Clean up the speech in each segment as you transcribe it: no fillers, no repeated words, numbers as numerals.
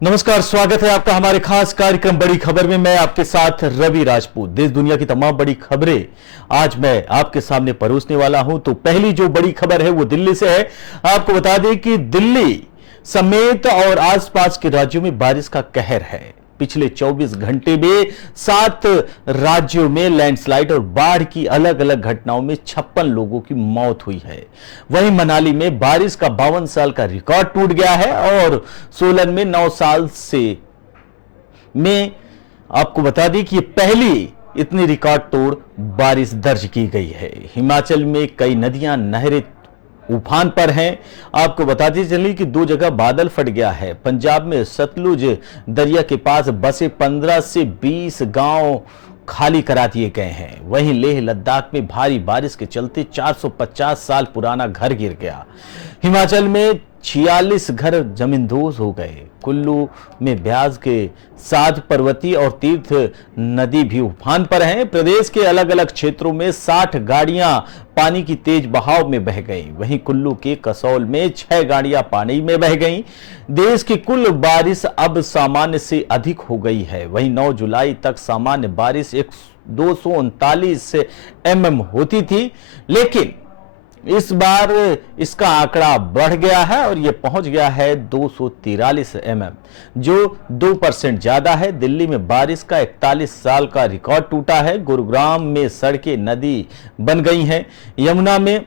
नमस्कार, स्वागत है आपका हमारे खास कार्यक्रम बड़ी खबर में। मैं आपके साथ रवि राजपूत। देश दुनिया की तमाम बड़ी खबरें आज मैं आपके सामने परोसने वाला हूं। तो पहली जो बड़ी खबर है वो दिल्ली से है। आपको बता दें कि दिल्ली समेत और आसपास के राज्यों में बारिश का कहर है। पिछले 24 घंटे में 7 राज्यों में लैंडस्लाइड और बाढ़ की अलग अलग घटनाओं में 56 लोगों की मौत हुई है। वहीं मनाली में बारिश का 52 साल का रिकॉर्ड टूट गया है और सोलन में 9 साल से में आपको बता दें कि ये पहली इतनी रिकॉर्ड तोड़ बारिश दर्ज की गई है। हिमाचल में कई नदियां नहरें उफान पर हैं। आपको बताते चलिए कि 2 जगह बादल फट गया है। पंजाब में सतलुज दरिया के पास बसे 15 से 20 गांव खाली करा दिए गए हैं। वहीं लेह लद्दाख में भारी बारिश के चलते 450 साल पुराना घर गिर गया। हिमाचल में 46 घर जमींदोज हो गए। कुल्लू में ब्यास के 7 पर्वतीय और तीर्थ नदी भी उफान पर हैं। प्रदेश के अलग अलग क्षेत्रों में 60 गाड़ियां पानी की तेज बहाव में बह गईं। वहीं कुल्लू के कसौल में 6 गाड़ियां पानी में बह गईं। देश की कुल बारिश अब सामान्य से अधिक हो गई है। वहीं 9 जुलाई तक सामान्य बारिश 239 mm होती थी, लेकिन इस बार इसका आंकड़ा बढ़ गया है और यह पहुंच गया है 243 mm, जो 2% ज्यादा है। दिल्ली में बारिश का 41 साल का रिकॉर्ड टूटा है। गुरुग्राम में सड़कें नदी बन गई हैं। यमुना में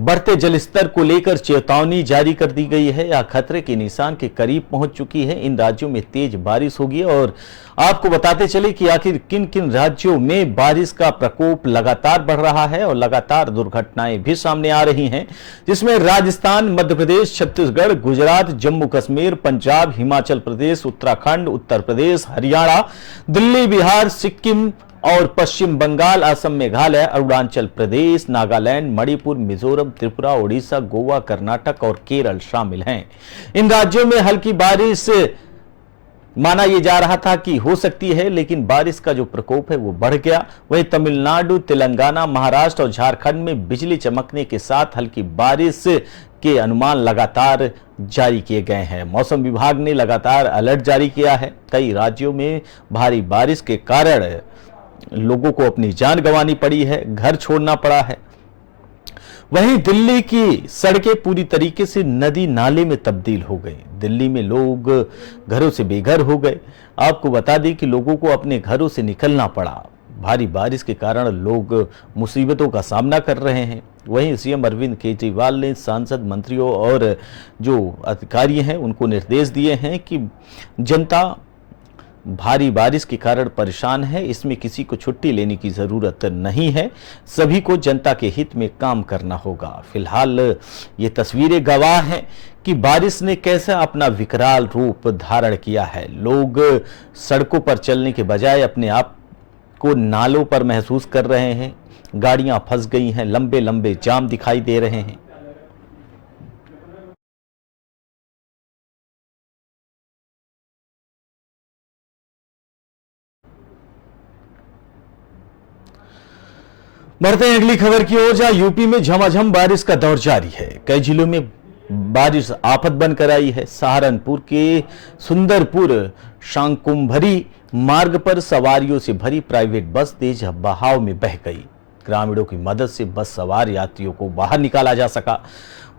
बढ़ते जलस्तर को लेकर चेतावनी जारी कर दी गई है। यह खतरे के निशान के करीब पहुंच चुकी है। इन राज्यों में तेज बारिश होगी और आपको बताते चले कि आखिर किन किन राज्यों में बारिश का प्रकोप लगातार बढ़ रहा है और लगातार दुर्घटनाएं भी सामने आ रही हैं, जिसमें राजस्थान, मध्य प्रदेश, छत्तीसगढ़, गुजरात, जम्मू कश्मीर, पंजाब, हिमाचल प्रदेश, उत्तराखंड, उत्तर प्रदेश, हरियाणा, दिल्ली, बिहार, सिक्किम और पश्चिम बंगाल, असम, मेघालय, अरुणाचल प्रदेश, नागालैंड, मणिपुर, मिजोरम, त्रिपुरा, ओडिशा, गोवा, कर्नाटक और केरल शामिल हैं। इन राज्यों में हल्की बारिश माना यह जा रहा था कि हो सकती है, लेकिन बारिश का जो प्रकोप है वो बढ़ गया। वहीं तमिलनाडु, तेलंगाना, महाराष्ट्र और झारखंड में बिजली चमकने के साथ हल्की बारिश के अनुमान लगातार जारी किए गए हैं। मौसम विभाग ने लगातार अलर्ट जारी किया है। कई राज्यों में भारी बारिश के कारण लोगों को अपनी जान गंवानी पड़ी है, घर छोड़ना पड़ा है। वहीं दिल्ली की सड़कें पूरी तरीके से नदी नाले में तब्दील हो गई। दिल्ली में लोग घरों से बेघर हो गए। आपको बता दें कि लोगों को अपने घरों से निकलना पड़ा। भारी बारिश के कारण लोग मुसीबतों का सामना कर रहे हैं। वहीं सीएम अरविंद केजरीवाल ने सांसद, मंत्रियों और जो अधिकारी हैं उनको निर्देश दिए हैं कि जनता भारी बारिश के कारण परेशान है, इसमें किसी को छुट्टी लेने की जरूरत नहीं है। सभी को जनता के हित में काम करना होगा। फिलहाल ये तस्वीरें गवाह हैं कि बारिश ने कैसा अपना विकराल रूप धारण किया है। लोग सड़कों पर चलने के बजाय अपने आप को नालों पर महसूस कर रहे हैं। गाड़ियां फंस गई हैं, लंबे लंबे जाम दिखाई दे रहे हैं। बढ़ते हैं अगली खबर की ओर, जहां यूपी में झमाझम बारिश का दौर जारी है। कई जिलों में बारिश आफत बनकर आई है। सहारनपुर के सुंदरपुर शांकुंभरी मार्ग पर सवारियों से भरी प्राइवेट बस तेज बहाव में बह गई। ग्रामीणों की मदद से बस सवार यात्रियों को बाहर निकाला जा सका।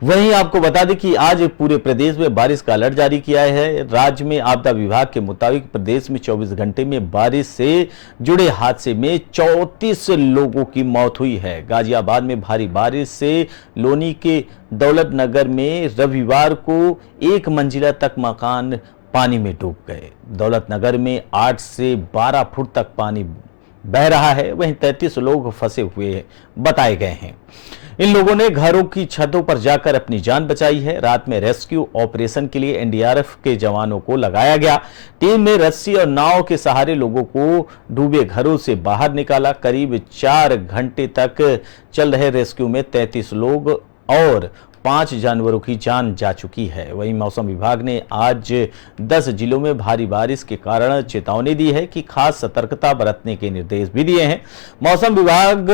वहीं आपको बता दें कि आज पूरे प्रदेश में बारिश का अलर्ट जारी किया है। राज्य में आपदा विभाग के मुताबिक प्रदेश में 24 घंटे में बारिश से जुड़े हादसे में 34 लोगों की मौत हुई है। गाजियाबाद में भारी बारिश से लोनी के दौलत नगर में रविवार को 1 मंजिला तक मकान पानी में डूब गए। दौलत नगर में 8 से 12 फुट तक पानी बह रहा है। वहीं 33 लोग फंसे हुए बताए गए हैं। इन लोगों ने घरों की छतों पर जाकर अपनी जान बचाई है। रात में रेस्क्यू ऑपरेशन के लिए एनडीआरएफ के जवानों को लगाया गया। टीम ने रस्सी और नाव के सहारे लोगों को डूबे घरों से बाहर निकाला। करीब 4 घंटे तक चल रहे रेस्क्यू में 33 लोग और 5 जानवरों की जान जा चुकी है। वहीं मौसम विभाग ने आज 10 जिलों में भारी बारिश के कारण चेतावनी दी है कि खास सतर्कता बरतने के निर्देश भी दिए हैं। मौसम विभाग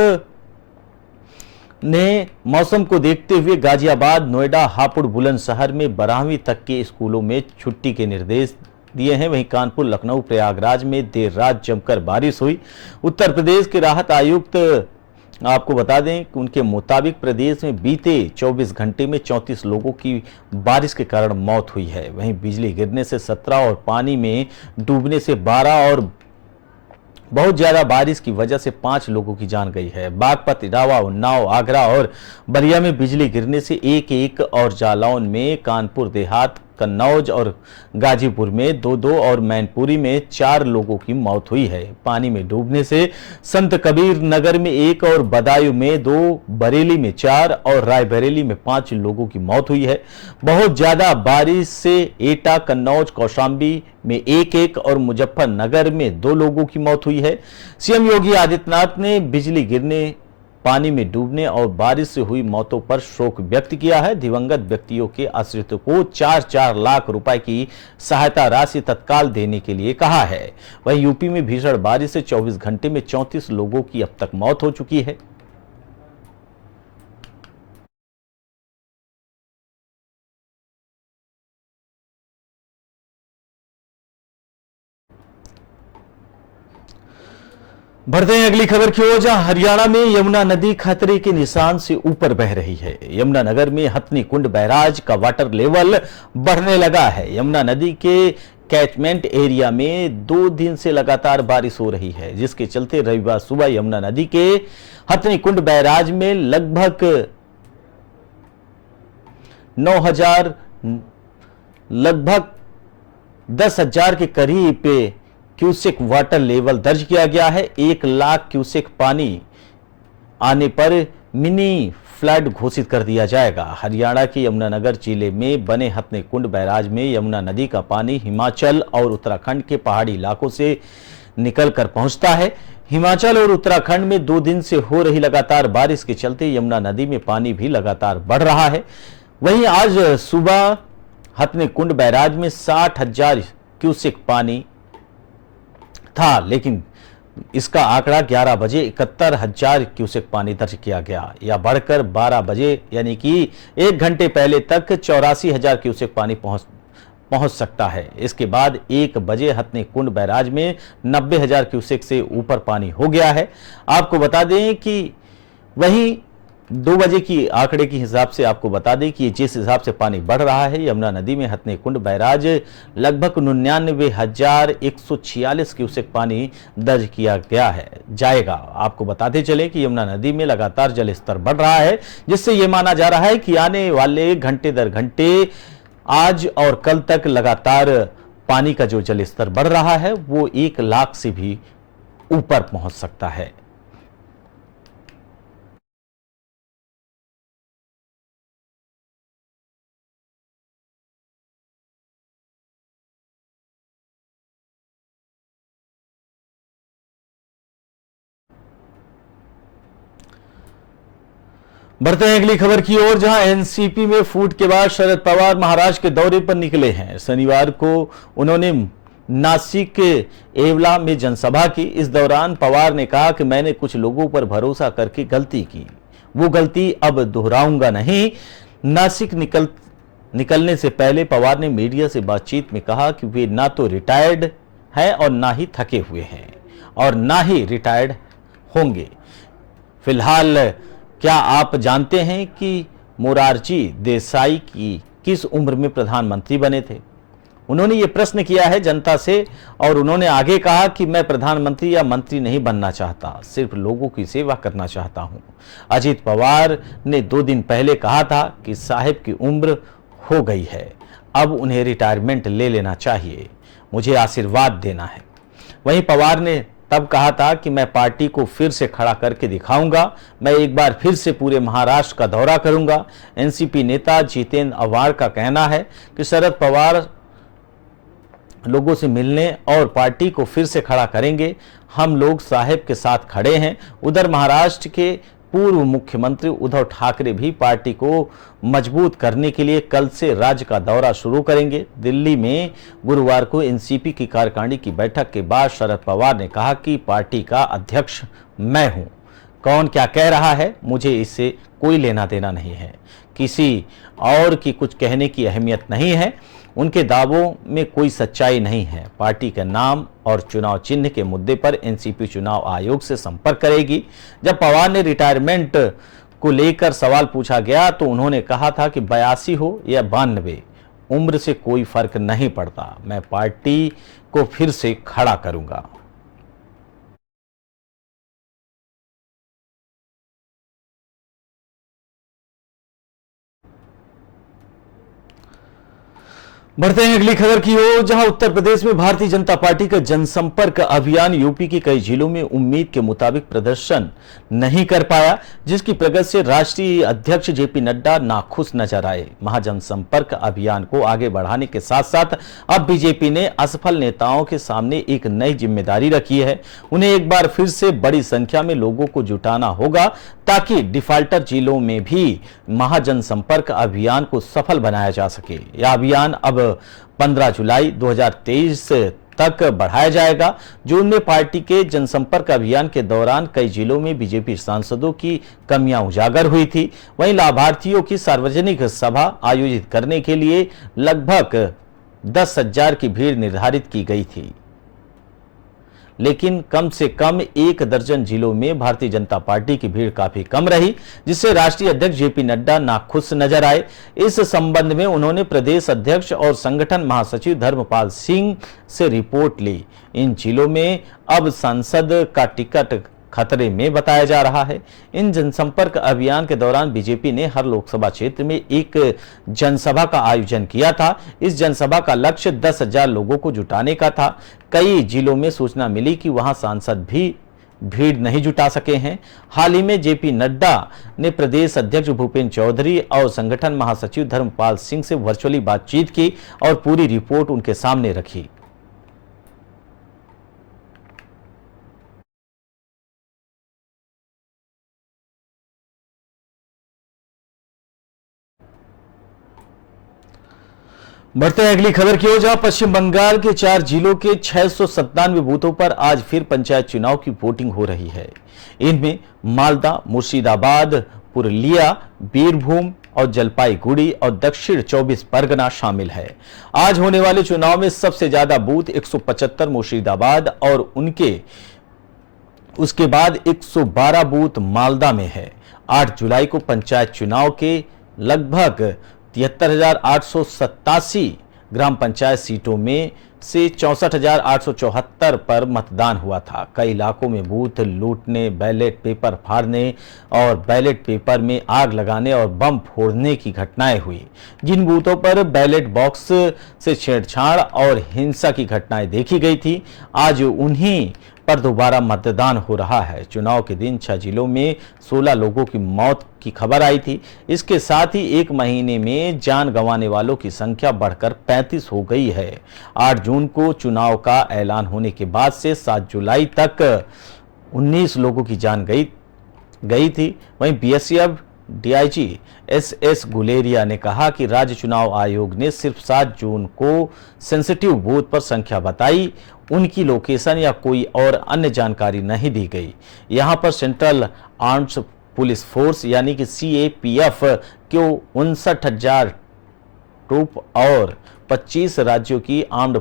ने मौसम को देखते हुए गाजियाबाद, नोएडा, हापुड़, बुलंदशहर में 12वीं तक के स्कूलों में छुट्टी के निर्देश दिए हैं। वहीं कानपुर, लखनऊ, प्रयागराज में देर रात जमकर बारिश हुई। उत्तर प्रदेश के राहत आयुक्त आपको बता दें कि उनके मुताबिक प्रदेश में बीते 24 घंटे में 34 लोगों की बारिश के कारण मौत हुई है। वहीं बिजली गिरने से 17 और पानी में डूबने से 12 और बहुत ज्यादा बारिश की वजह से 5 लोगों की जान गई है। बागपत, इटावा, उन्नाव, आगरा और बलिया में बिजली गिरने से एक और जालौन में, कानपुर देहात, कन्नौज और गाजीपुर में 2 और मैनपुरी में 4 लोगों की मौत हुई है। पानी में डूबने से संत कबीर नगर में 1 और बदायूं में 2, बरेली में 4 और रायबरेली में 5 लोगों की मौत हुई है। बहुत ज्यादा बारिश से एटा, कन्नौज, कौशाम्बी में 1 और मुजफ्फरनगर में 2 लोगों की मौत हुई है। सीएम योगी आदित्यनाथ ने बिजली गिरने, पानी में डूबने और बारिश से हुई मौतों पर शोक व्यक्त किया है। दिवंगत व्यक्तियों के आश्रितों को 4-4 लाख रुपए की सहायता राशि तत्काल देने के लिए कहा है। वहीं यूपी में भीषण बारिश से 24 घंटे में 34 लोगों की अब तक मौत हो चुकी है। बढ़ते हैं अगली खबर की ओर, जहां हरियाणा में यमुना नदी खतरे के निशान से ऊपर बह रही है। यमुनानगर में हथनी कुंड बैराज का वाटर लेवल बढ़ने लगा है। यमुना नदी के कैचमेंट एरिया में 2 दिन से लगातार बारिश हो रही है, जिसके चलते रविवार सुबह यमुना नदी के हथनी कुंड बैराज में लगभग 10,000 के करीब क्यूसेक वाटर लेवल दर्ज किया गया है। 1 लाख क्यूसेक पानी आने पर मिनी फ्लड घोषित कर दिया जाएगा। हरियाणा के यमुनानगर जिले में बने हथनी कुंड बैराज में यमुना नदी का पानी हिमाचल और उत्तराखंड के पहाड़ी इलाकों से निकलकर पहुंचता है। हिमाचल और उत्तराखंड में 2 दिन से हो रही लगातार बारिश के चलते यमुना नदी में पानी भी लगातार बढ़ रहा है। वहीं आज सुबह हथनी कुंड बैराज में 60,000 क्यूसेक पानी था, लेकिन इसका आंकड़ा 11 बजे 71,000 क्यूसेक पानी दर्ज किया गया। यह बढ़कर 12 बजे यानी कि 1 घंटे पहले तक 84,000 क्यूसेक पानी पहुंच सकता है। इसके बाद 1 बजे हथनी कुंड बैराज में 90,000 क्यूसेक से ऊपर पानी हो गया है। आपको बता दें कि वहीं 2 बजे की आंकड़े के हिसाब से आपको बता दें कि जिस हिसाब से पानी बढ़ रहा है, यमुना नदी में हथनी कुंड बैराज लगभग 99,146 क्यूसेक पानी दर्ज किया गया है जाएगा। आपको बताते चले कि यमुना नदी में लगातार जल स्तर बढ़ रहा है, जिससे यह माना जा रहा है कि आने वाले घंटे दर घंटे आज और कल तक लगातार पानी का जो जल स्तर बढ़ रहा है वो 1 लाख से भी ऊपर पहुंच सकता है। बढ़ते हैं अगली खबर की ओर, जहां एनसीपी में फूट के बाद शरद पवार महाराष्ट्र के दौरे पर निकले हैं। शनिवार को उन्होंने नासिक के येवला में जनसभा की। इस दौरान पवार ने कहा कि मैंने कुछ लोगों पर भरोसा करके गलती की, वो गलती अब दोहराऊंगा नहीं। नासिक निकलने से पहले पवार ने मीडिया से बातचीत में कहा कि वे ना तो रिटायर्ड हैं और ना ही थके हुए हैं और ना ही रिटायर्ड होंगे। फिलहाल क्या आप जानते हैं कि मोरारजी देसाई की किस उम्र में प्रधानमंत्री बने थे? उन्होंने ये प्रश्न किया है जनता से और उन्होंने आगे कहा कि मैं प्रधानमंत्री या मंत्री नहीं बनना चाहता, सिर्फ लोगों की सेवा करना चाहता हूं। अजीत पवार ने 2 दिन पहले कहा था कि साहब की उम्र हो गई है, अब उन्हें रिटायरमेंट ले लेना चाहिए, मुझे आशीर्वाद देना है। वहीं पवार ने तब कहा था कि मैं पार्टी को फिर से खड़ा करके दिखाऊंगा, मैं एक बार फिर से पूरे महाराष्ट्र का दौरा करूंगा। एनसीपी नेता जितेंद्र आव्हाड का कहना है कि शरद पवार लोगों से मिलने और पार्टी को फिर से खड़ा करेंगे, हम लोग साहब के साथ खड़े हैं। उधर महाराष्ट्र के पूर्व मुख्यमंत्री उद्धव ठाकरे भी पार्टी को मजबूत करने के लिए कल से राज्य का दौरा शुरू करेंगे। दिल्ली में गुरुवार को एनसीपी की कार्यकारिणी की बैठक के बाद शरद पवार ने कहा कि पार्टी का अध्यक्ष मैं हूं, कौन क्या कह रहा है मुझे इससे कोई लेना देना नहीं है, किसी और की कुछ कहने की अहमियत नहीं है, उनके दावों में कोई सच्चाई नहीं है। पार्टी के नाम और चुनाव चिन्ह के मुद्दे पर एनसीपी चुनाव आयोग से संपर्क करेगी। जब पवार ने रिटायरमेंट को लेकर सवाल पूछा गया तो उन्होंने कहा था कि 82 हो या 92, उम्र से कोई फर्क नहीं पड़ता, मैं पार्टी को फिर से खड़ा करूंगा। बढ़ते हैं अगली खबर की ओर, जहां उत्तर प्रदेश में भारतीय जनता पार्टी का जनसंपर्क अभियान यूपी की कई जिलों में उम्मीद के मुताबिक प्रदर्शन नहीं कर पाया, जिसकी प्रगति से राष्ट्रीय अध्यक्ष जेपी नड्डा नाखुश नजर आए। महाजनसंपर्क अभियान को आगे बढ़ाने के साथ साथ अब बीजेपी ने असफल नेताओं के सामने एक नई जिम्मेदारी रखी है। उन्हें एक बार फिर से बड़ी संख्या में लोगों को जुटाना होगा ताकि डिफाल्टर जिलों में भी महाजनसंपर्क अभियान को सफल बनाया जा सके। यह अभियान अब 15 जुलाई 2023 तक बढ़ाया जाएगा। जून में पार्टी के जनसंपर्क अभियान के दौरान कई जिलों में बीजेपी सांसदों की कमियां उजागर हुई थी। वहीं लाभार्थियों की सार्वजनिक सभा आयोजित करने के लिए लगभग 10,000 की भीड़ निर्धारित की गई थी, लेकिन कम से कम 1 दर्जन जिलों में भारतीय जनता पार्टी की भीड़ काफी कम रही, जिससे राष्ट्रीय अध्यक्ष जेपी नड्डा नाखुश नजर आए। इस संबंध में उन्होंने प्रदेश अध्यक्ष और संगठन महासचिव धर्मपाल सिंह से रिपोर्ट ली। इन जिलों में अब सांसद का टिकट खतरे में बताया जा रहा है। इन जनसंपर्क अभियान के दौरान बीजेपी ने हर लोकसभा क्षेत्र में एक जनसभा का आयोजन किया था। इस जनसभा का लक्ष्य 10,000 लोगों को जुटाने का था। कई जिलों में सूचना मिली कि वहां सांसद भी भीड़ नहीं जुटा सके हैं। हाल ही में जेपी नड्डा ने प्रदेश अध्यक्ष भूपेंद्र चौधरी और संगठन महासचिव धर्मपाल सिंह से वर्चुअली बातचीत की और पूरी रिपोर्ट उनके सामने रखी। बढ़ते हैं अगली खबर की ओर, जहां पश्चिम बंगाल के 4 जिलों के 697 बूथों पर आज फिर पंचायत चुनाव की वोटिंग हो रही है। इनमें मालदा, मुर्शिदाबाद, पुरुलिया, बीरभूम और जलपाईगुड़ी और दक्षिण 24 परगना शामिल है। आज होने वाले चुनाव में सबसे ज्यादा बूथ 175 मुर्शिदाबाद और उसके बाद 112 बूथ मालदा में है। 8 जुलाई को पंचायत चुनाव के लगभग 73,887 ग्राम पंचायत सीटों में से 64,874 पर मतदान हुआ था। कई इलाकों में बूथ लूटने, बैलेट पेपर फाड़ने और बैलेट पेपर में आग लगाने और बम फोड़ने की घटनाएं हुई। जिन बूथों पर बैलेट बॉक्स से छेड़छाड़ और हिंसा की घटनाएं देखी गई थी, आज उन्हीं पर दोबारा मतदान हो रहा है। चुनाव के दिन 6 जिलों में 16 लोगों की मौत की खबर आई थी। इसके साथ ही एक महीने में जान गंवाने वालों की संख्या बढ़कर 35 हो गई है। 8 जून को चुनाव का ऐलान होने के बाद से 7 जुलाई तक 19 लोगों की जान गई थी। वहीं बीएसएफ डीआईजी एसएस गुलेरिया ने कहा कि राज्य चुनाव आयोग ने सिर्फ 7 जून को सेंसिटिव बूथ पर संख्या बताई, उनकी लोकेशन या कोई और अन्य जानकारी नहीं दी गई। यहां पर सेंट्रल आर्म्ड पुलिस फोर्स यानी कि सीएपीएफ को 59,000 ट्रूप और 25 राज्यों की आर्म्ड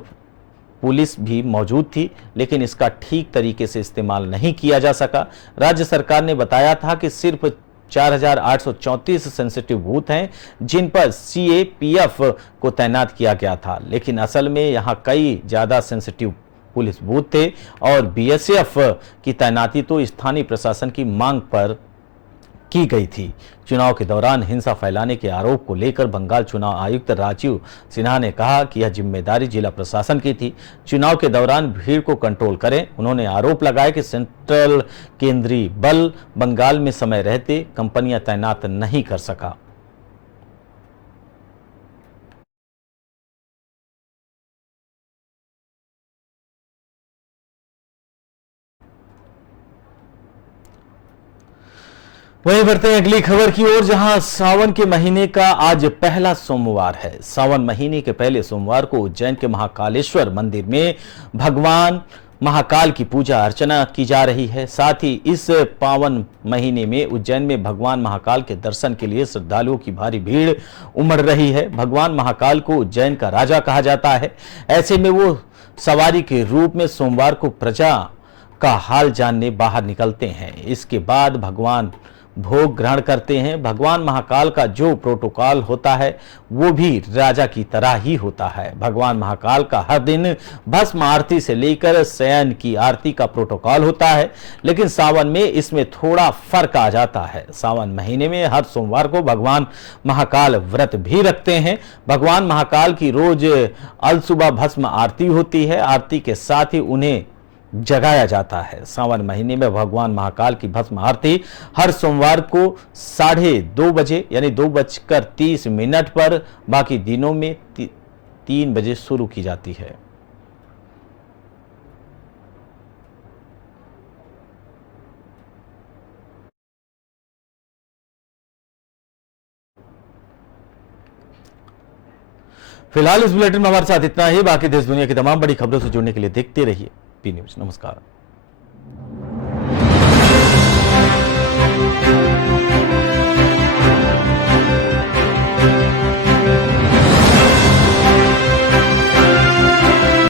पुलिस भी मौजूद थी, लेकिन इसका ठीक तरीके से इस्तेमाल नहीं किया जा सका। राज्य सरकार ने बताया था कि सिर्फ 4,834 सेंसिटिव बूथ हैं जिन पर सीएपीएफ को तैनात किया गया था, लेकिन असल में यहां कई ज्यादा सेंसिटिव पुलिस बूथ थे और बीएसएफ की तैनाती तो स्थानीय प्रशासन की मांग पर की गई थी। चुनाव के दौरान हिंसा फैलाने के आरोप को लेकर बंगाल चुनाव आयुक्त राजीव सिन्हा ने कहा कि यह जिम्मेदारी जिला प्रशासन की थी, चुनाव के दौरान भीड़ को कंट्रोल करें। उन्होंने आरोप लगाया कि सेंट्रल केंद्रीय बल बंगाल में समय रहते कंपनियां तैनात नहीं कर सका। वहीं बढ़ते हैं अगली खबर की ओर, जहां सावन के महीने का आज पहला सोमवार है। सावन महीने के पहले सोमवार को उज्जैन के महाकालेश्वर मंदिर में भगवान महाकाल की पूजा अर्चना की जा रही है। साथ ही इस पावन महीने में उज्जैन में भगवान महाकाल के दर्शन के लिए श्रद्धालुओं की भारी भीड़ उमड़ रही है। भगवान महाकाल को उज्जैन का राजा कहा जाता है। ऐसे में वो सवारी के रूप में सोमवार को प्रजा का हाल जानने बाहर निकलते हैं। इसके बाद भगवान भोग ग्रहण करते हैं। भगवान महाकाल का जो प्रोटोकॉल होता है वो भी राजा की तरह ही होता है। भगवान महाकाल का हर दिन भस्म आरती से लेकर शयन की आरती का प्रोटोकॉल होता है, लेकिन सावन में इसमें थोड़ा फर्क आ जाता है। सावन महीने में हर सोमवार को भगवान महाकाल व्रत भी रखते हैं। भगवान महाकाल की रोज अलसुबह भस्म आरती होती है। आरती के साथ ही उन्हें जगाया जाता है। सावन महीने में भगवान महाकाल की भस्म आरती हर सोमवार को 2:30 बजे यानी 2:30 पर, बाकी दिनों में 3 बजे शुरू की जाती है। फिलहाल इस बुलेटिन में हमारे साथ इतना ही। बाकी देश दुनिया की तमाम बड़ी खबरों से जुड़ने के लिए देखते रहिए पी न्यूज। नमस्कार।